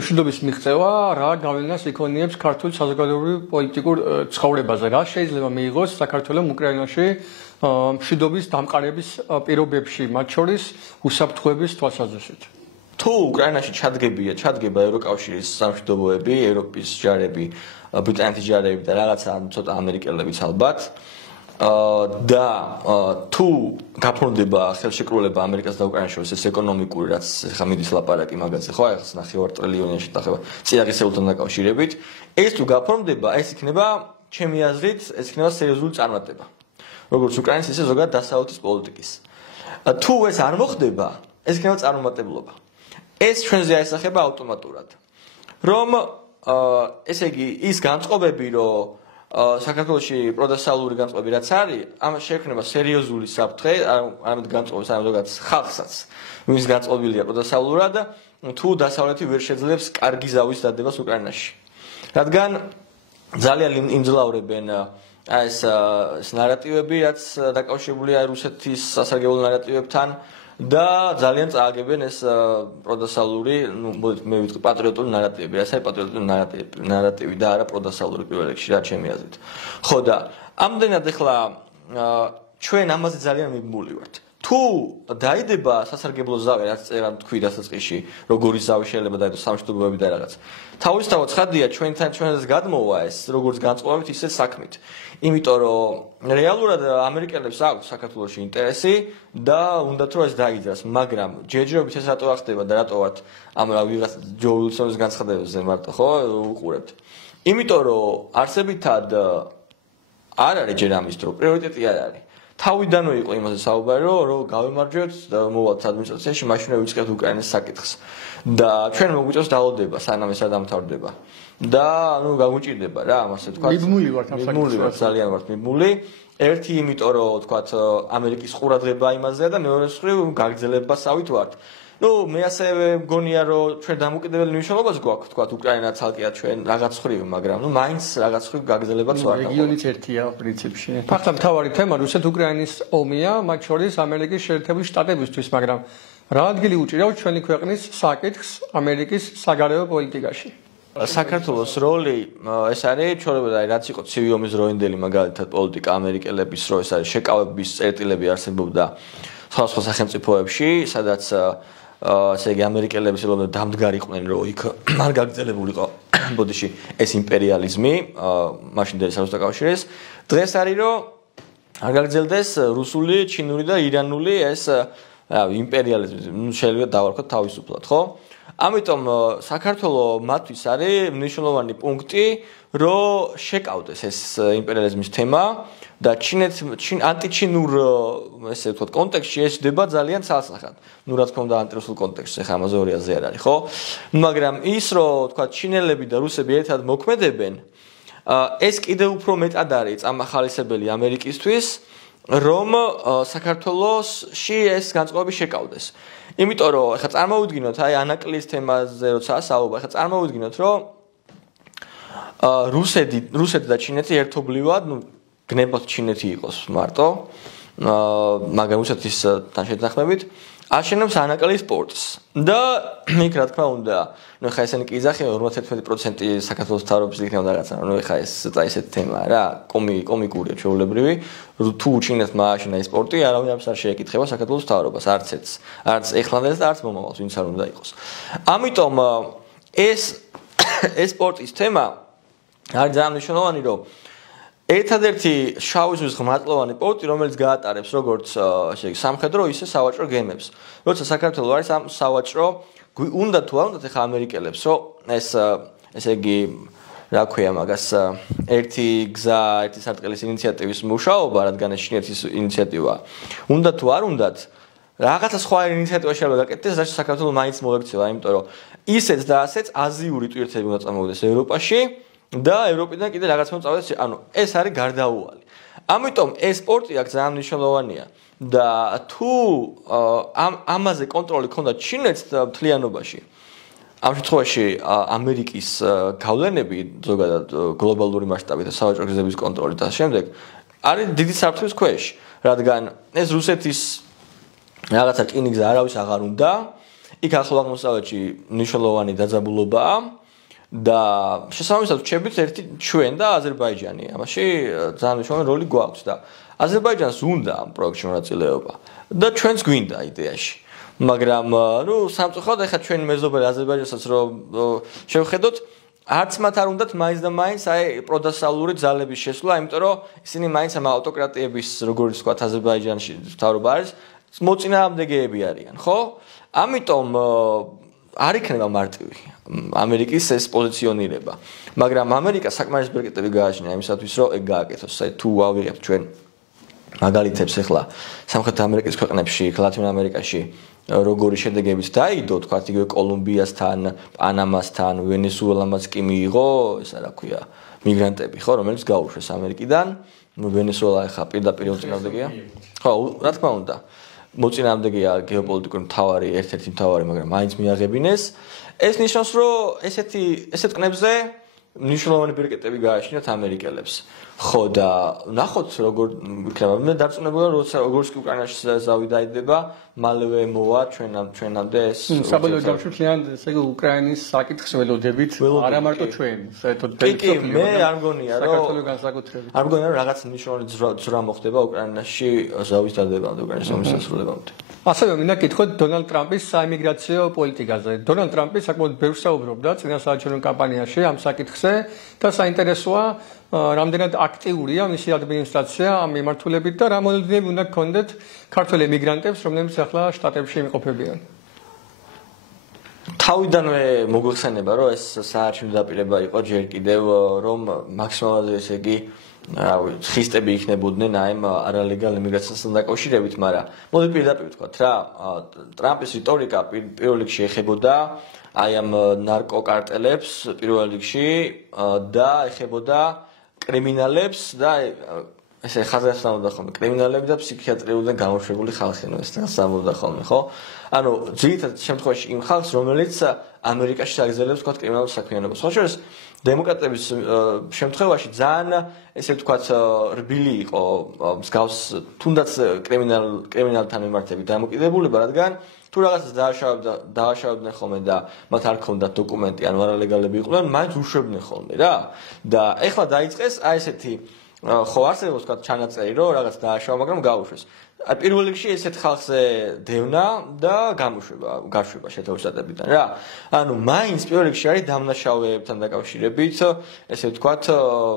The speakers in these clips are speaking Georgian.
მშვიდობის მიღწევა რა გავლენას იქონიებს ქართულ საზოგადოებრივ პოლიტიკურ ცხოვრებაზე? რა შეიძლება მიიღოს საქართველოს უკრაინაში მშვიდობის დამყარების პირობებში, მათ შორის უსაფრთხოების თვალსაზრისით? თუ უკრაინაში ჩადგება ევროკავშირის სამშვიდობოები, ევროპის ჯარები, ბრიტანეთის ჯარები და რაღაცა ცოტა ამერიკელებიც ალბათ და თუ გაფორმდება ხელშეკრულება ამერიკას და უკრაინას შორის ეს ეკონომიკური რაც ხა მიდის ლაპარაკი მაგაზე ხო ახლა 9 ტრილიონი შეთანხმება წიაღისეულთან დაკავშირებით ეს თუ გაფორმდება ეს იქნება ჩემი აზრით ეს იქნება სერიოზული წარმატება როგორც უკრაინის ისე ზოგადად დასავლეთის პოლიტიკის თუ ეს არ მოხდება ეს იქნება წარმატებულობა ეს ჩვენზე აისახება ავტომატურად რომ ესე იგი ის განწყობები რომ საქართველოში პროდასალური განწყობები რაც არის, ამას შეექმნება სერიოზული საფრთხე, არამედ განწყობებს, არამედ ზოგადად ხალხსაც, ვინც განწყობილია პროდასალურად, თუ დასავლეთი ვერ შეძლებს კარგი ზავის დადებას უკრაინაში. რადგან ძალიან იმძლავრებენ ეს ნარატივები, რაც დაკავშირებულია რუსეთის სასარგებლო ნარატივებთან და ძალიან წააგებენ ეს პროდასალური, მე ვიტყვი პატრიოტული ნარატივები, რაც არის პატრიოტული ნარატივი და არა პროდასალური პირველ რიგში, რა ჩემი აზრით. ხო და ამდენად ახლა ჩვენ ამაზე ძალიან მიბმული ვართ. თუ დაიდება სასარგებლო ზავი, რაც წერა თქვი დასაწყისში, როგორი ზავი შეიძლება დაიდოს სამშვიდობოები და რაღაც. თავისთავად ცხადია ჩვენს გადმოვა ეს, როგორც განწყობებით, ისე საქმით. იმიტომ რომ რეალურად ამერიკელებს აქვს საქართველოში ინტერესი და უნდათ რომ ეს დაიძრას, მაგრამ ჯერჯერობით ეს რატო ახდება და რატო ვართ ამ ვიღაც ჯო უილსონის განცხადებებზე მარტო ხო უყურებთ. იმიტომ რომ არსებითად არ არის ჯერ ამის დრო, პრიორიტეტი არ არის. თავიდანვე იყო იმაზე საუბარი რომ გავემარჯვებთ და მოვალთ ადმინისტრაციაში, მაშინ ვიწყებთ უკრაინის საკითხს. და ჩვენ მოგვიწევს დაალოდება, სანამ ეს არ დამთავრდება. და ანუ გაგვიჭირდება რა, ამასე თქვა. მიბმული ვართ ამ საკითხზე. ძალიან ვართ მიბმული. ერთი იმიტომ რომ თქვა ამერიკის ყურადღება იმაზე და მეორე მხრივ გაგრძელებასავით ვართ. მე ასევე მგონია რომ ჩვენ დამოუკიდებელი მნიშვნელობას გვაქვს თქვა უკრაინა ცალკეა ჩვენ რაღაც ხრივ, მაგრამ მაინც რაღაც ხრივ გაგრძელებაც ვართ. რეგიონიც ერთია პრინციპში. ფაქტობრივად მთავარი თემა რუსეთ-უკრაინის ომია, მათ შორის ამერიკის შეერთებული შტატებისთვის, მაგრამ რა ადგილი უჭირავს ჩვენი ქვეყნის საკითხს ამერიკის საგარეო პოლიტიკაში? საქართველოს როლი ეს არის ჩვეულებრივ რაც იყო ცივი ომის დროინდელი მაგალითად პოლიტიკა ამერიკელების რო ეს არის შეკავების წერტილები არსებობდა სხვადასხვა სახელმწიფოებში, სადაც ესე იგი ამერიკელები ცდილობდნენ დამდგარიყვნენ რომ იქ არ გაგრძელებულიყო ბოდიში ეს იმპერიალიზმი მაშინდელი საბჭოთა კავშირის დღეს არის რომ არ გაგრძელდეს რუსული, ჩინური და ირანული ეს იმპერიალიზმი შეიძლება დავარქოთ თავისუფლად ხო ამიტომ საქართველოს მათთვის არის მნიშვნელოვანი პუნქტი რომ შეკავდეს ეს იმპერიალიზმის თემა და ანტიჩინურ ესე ვთქვათ კონტექსტში ეს ხდება ძალიან ცალსახად. რა თქმა უნდა ანტირუსულ კონტექსტში ხა ამაზე ორი აზრი არ არის, ხო? მაგრამ ის რომ ვთქვათ ჩინელები და რუსები ერთად მოქმედებენ, ეს კიდევ უფრო მეტად არის წამახალისებელი ამერიკისთვის, რომ საქართველოსში ეს განწყობები შეკავდეს. იმიტომ რომ ხა წარმოვიდგინოთ აი ანაკლის თემაზე როცა საუბარი, ხა წარმოვიდგინოთ რომ რუსეთი და ჩინეთი ერთობლივად, გნებოთ ჩინეთი იყოს მარტო, მაგრამ რუსეთისთან შეთანხმებით აშენებს ანაკლის პორტს. და იქ რა თქმა უნდა, ხა ესენი კი იძახიან 51% საქართველოს მთავრობის იქნება რაღაცა, ხა ეს ცოტა ესეთი თემაა რა, კომიკურია ჩვეულებრივი, თუ ჩინეთმა ააშენა ეს პორტი, არავინ ამას არ შეეკითხება საქართველოს მთავრობას, არც ეხლანდელს და არც მომავალს, ვინც არ უნდა იყოს. ამიტომ ეს პორტის თემა არის ძალიან მნიშვნელოვანი, რომ ერთადერთი შავი ზღვის ღმერთლოვანი პორტი, რომელიც გაატარებს როგორც სამხედრო, ისე სავაჭრო გემებს. როცა საქართველოს არის ამ სავაჭრო, უნდა თუ არ უნდა ხა ამერიკელებს, რომ ესე იგი, რა ქვია მაგას, ერთი გზა, ერთი სარტყელის ინიციატივის მუშაობა, რადგან ეს ჩინეთის ინიციატივაა. უნდა თუ არ უნდათ, რაღაცა სხვა ინიციატივა შეიძლება გაკეთდეს, რაც საქართველოს მაინც მოექცევა, იმიტომ რომ ისეც და ასეც აზიური ტვირთები უნდა წამოვიდეს ევროპაში. და ევროპიდან კიდე რაღაც მოწავდეს, ანუ ეს არის გარდაუვალი. ამიტომ ეს პორტი აქ ძალიან მნიშვნელოვანია და თუ ამაზე კონტროლი ქონდა ჩინეთს მთლიანობაში, ამ შემთხვევაში ამერიკის გავლენები ზოგადად გლობალური მასშტაბით და სავაჭრო გზების კონტროლით და შემდეგ არის დიდი საფრთხის ქვეშ, რადგან ეს რუსეთის რაღაცა რკინიგზა არავის აღარ უნდა იქ ახლო აღმოსავლეთში მნიშვნელოვანი დაძაბულობაა და შესაბამისად ვჩებით ერთი ჩვენ და აზერბაიჯანი. ამაში ძალიან მნიშვნელოვანი როლი გვაქვს და აზერბაიჯანს უნდა ამ პროექტში მონაწილეობა და ჩვენც გვინდა იდეაში. მაგრამ სამწუხაროდ ახლა ჩვენი მეზობელი აზერბაიჯანსაც რომ შევხედოთ არც მათ არ უნდათ მაინც და მაინც პროდასალური ძალების შესვლა, იმიტომ რომ ისინი მაინც ამ ავტოკრატიების როგორც ვთქვათ აზერბაიჯანში მთავრობა არის, მოწინააღმდეგეები არიან, ხო? ამიტომ არ იქნება მარტივი ამერიკის ეს პოზიციონირება. მაგრამ ამერიკა საკმარის ბერკეტები გააჩნია იმისათვის, რომ ეგ გააკეთოს. თუ ავიღებთ ჩვენ მაგალითებს ახლა სამხრეთ ამერიკის ქვეყნებში, ლათინურ ამერიკაში როგორი შედეგებით დაიდო, თქვათ იგივე კოლუმბიასთან, პანამასთან, ვენესუელამაც კი მიიღო, ესა რა ქვია, მიგრანტები, ხო, რომელიც გაუშვეს ამერიკიდან. ვენესუელა ახლა პირდაპირ მოწინააღმდეგეა. ხო, რა თქმა უნდა. მოწინააღმდეგეა გეოპოლიტიკური მთავარი, ერთ-ერთი მთავარი, მაგრამ მაინც მიაღებინეს. ეს ნიშნავს, რომ ესეთ ყნებზე მნიშვნელოვანი ბერკეტები გააჩნიათ ამერიკელებს. ხო და ნახოთ როგორ იქნება. მე დარწმუნებულია, როცა როგორც კი უკრაინაში ზავი დაიდება, მალევე მოვა ჩვენამდე ეს საბოლოო დავშიფრლიან, ესე იგი უკრაინის საკითხს ველოდებით, არა მარტო ჩვენ, საერთოდ კი, მე არ მგონია, რომ საქართველოს განსაკუთრებით. არ მგონია, რომ რაღაც მნიშვნელოვანი ძრა მოხდება უკრაინაში ზავის დადებამდე, უკრაინის ომის დასრულებამდე. ასევე მინდა კითხოთ დონალდ ტრამპის საიმიგრაციო პოლიტიკაზე. დონალდ ტრამპი საკმაოდ ბევრს საუბრობდა წინა საარჩევნო კამპანიაში ამ საკითხზე და საინტერესოა რამდენად აქტიურია მისი ადმინისტრაცია ამ მიმართულებით და რა მოლოდინები უნდა გქონდეთ ქართველ ემიგრანტებს, რომლებიც ახლა შტატებში იმყოფებიან. თავიდანვე მოგვიხსენება, რომ ეს საარჩევნო დაპირება იყო ჯერ კიდევ, რომ მაქსიმალურად ესე იგი ხისტები იქნებოდნენ აი ამ არალეგალ იმიგრაციასთან დაკავშირებით, მაგრამ მოდი პირდაპირ ვთქვათ რა, ტრამპის რიტორიკა პირველ რიგში ეხებოდა აი ამ ნარკოკარტელებს პირველ რიგში და ეხებოდა კრიმინალებს და ესე ხაზგასმავდა ხოლმე კრიმინალები და ფსიქიატრიულიდან გამოშვებული ხალხი, ნუ ეს გასამოვდა ხოლმე, ხო? ანუ ძირითადად შემთხვევაში იმ ხალხს, რომელიც ამერიკაში აგრძელებს თქვათ კრიმინალურ საქმიანობას. ხო შორის დემოკრატების შემთხვევაში ძალიან ესე ვთქვათ რბილი იყო მსგავს თუნდაც კრიმინალთან მიმართებით დამოკიდებულება, რადგან თუ რაღაცას დააშავებდნენ ხოლმე და მათ არ ქონდათ დოკუმენტი, ანუ არალეგალები იყვნენ, მაინც უშვებდნენ ხოლმე რა. და ეხლა დაიწყეს აი ესეთი ხო არსებობს თქვათ ჩანაწერი, რომ რაღაც დააშავა, მაგრამ გაუშვეს. პირველ რიგში ესეთ ხალხზე დევნა და გაშვება შეერთებული შტატებიდან რა. ანუ მაინც პირველ რიგში არის დამნაშავეებთან დაკავშირებით, ესე ვთქვათ,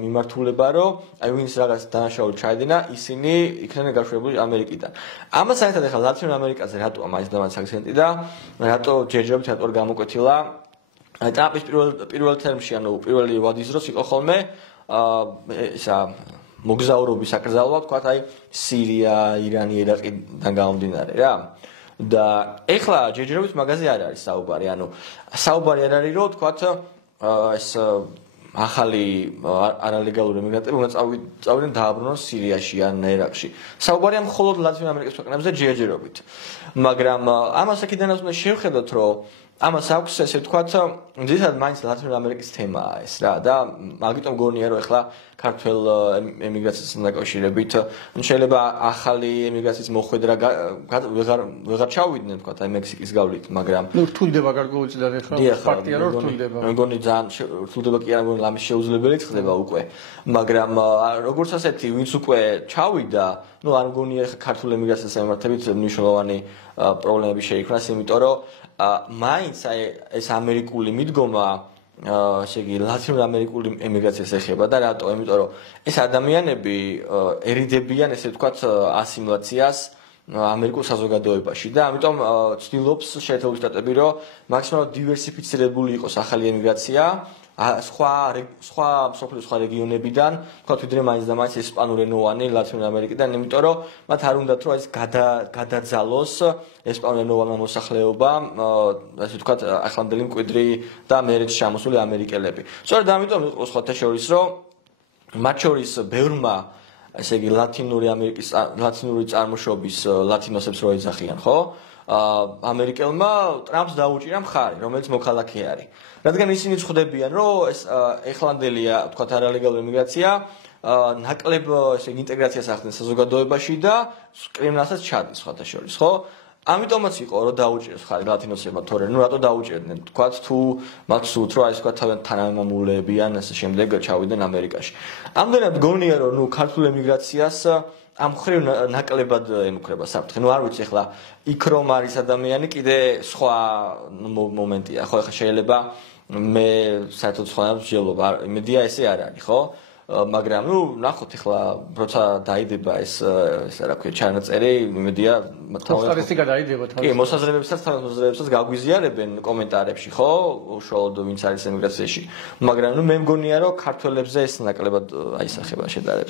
მიმართულება, რომ აი ვინც რაღაც დანაშაული ჩაედინა, ისინი იქნებიან გაშვებული ამერიკიდან. ამას საერთოდ ახლა ლათინურ ამერიკაზე რატოა მაინც და მაინც აქცენტი და რატო ჯერჯერობით რატო გამოკვეთილა აი ტრამპის პირველ თერმში, ანუ პირველი ვადის დროს იყო ხოლმე ისა მოგზაურობის აკრძალვა, თქვათ აი სირია, ირანი, ერაყიდან გამომდინარე რა. და ეხლა ჯერჯერობით მაგაზე არ არის საუბარი, ანუ საუბარი არ არის, რომ თქვათ ეს ახალი არალეგალური იმიგრანტები უნდა წავიდნენ დააბრუნონ სირიაში ან ერაყში. საუბარია მხოლოდ ლათინურ ამერიკის ქვეყნებზე ჯერჯერობით. მაგრამ ამას აქედანაც უნდა შევხედოთ, რომ ამას აქვს ესე ვთქვათ, ძირითადად მაინც ლათინურ ამერიკის თემაა ეს რა და მაგიტომ გონია, რომ ეხლა ქართველ ემიგრაციასთან დაკავშირებით შეიძლება ახალი ემიგრაციის მოხვედრა ვეღარ ჩავიდნენ თქვათ აი მექსიკის გავლით, მაგრამ ნუ რთულდება გარკვეულწილად ეხლა ფაქტია რომ რთულდება. მე მგონი ძალიან რთულდება კი არა, მგონი ამის შეუძლებელი ხდება უკვე, მაგრამ როგორც ასეთი ვინც უკვე ჩავიდა, ნუ არ მგონია ეხლა ქართულ ემიგრაციას მიმართებით მნიშვნელოვანი პრობლემები შეიქმნას, იმიტომ რომ მაინც აი ეს ამერიკული მიდგომა ესე იგი ლათინურ ამერიკული ემიგრაციას ეხება და რატო? იმიტომ რომ ეს ადამიანები ერიდებიან ესე ვთქვათ ასიმილაციას ამერიკულ საზოგადოებაში და ამიტომ ცდილობს შეერთებული შტატები რომ მაქსიმალურად დივერსიფიცირებული იყოს ახალი ემიგრაცია სხვა მსოფლიოს სხვა რეგიონებიდან, თქვათ ვიდრე მაინც და მაინც ესპანურენოვანი ლათინურ ამერიკიდან, იმიტომ რომ მათ არ უნდათ რომ ეს გადაძალოს ესპანურენოვანი მოსახლეობა, ასე ვთქვათ, ახლანდელი მკვიდრი და ამერიკაში ჩამოსული ამერიკელები. სწორედ ამიტომ იყო სხვათა შორის, რომ მათ შორის ბევრმა ესე იგი ლათინური წარმოშობის ლათინოსებს რო ეძახიან, ხო? ამერიკელმა ტრამპს დაუჭირა მხარი, რომელიც მოქალაქე არის. რადგან ისინი ხვდებიან, რომ ეს ეხლანდელია, თქვათ, არალეგალური იმიგრაცია ნაკლებ ესე ინტეგრაციას ახდენს საზოგადოებაში და კრიმინალსაც ჩადის სხვათა შორის, ხო? ამიტომაც იყო რომ დაუჭირეს ხარი ლათინოსებმა თორე ნუ რატო დაუჭერდნენ თქვათ თუ მათ სურთ რომ აი თქვათ თავიანთ თანამემამულეები ან ასე შემდეგ ჩავიდნენ ამერიკაში ამდენად გონია რომ ნუ ქართულ ემიგრაციას ამ ხრივ ნაკლებად ემუქრება საფრთხე ნუ არ ვიცი ახლა იქ რომ არის ადამიანი კიდე სხვა მომენტია ხო ახლა შეიძლება მე საერთოდ სხვა ვსჯელობა იმედია ესე არ არის ხო მაგრამ ნუ ნახოთ ახლა როცა დაიდება ეს რა ქვია ჩანაწერი იმედია თავისი გადაიდება თავისი კი მოსაზრებებსაც გაგვიზიარებენ კომენტარებში ხო უშუალოდ ვინც არის ემიგრაციაში მაგრამ ნუ მე მგონია რომ ქართველებზე ეს ნაკლებად აისახება შედარებით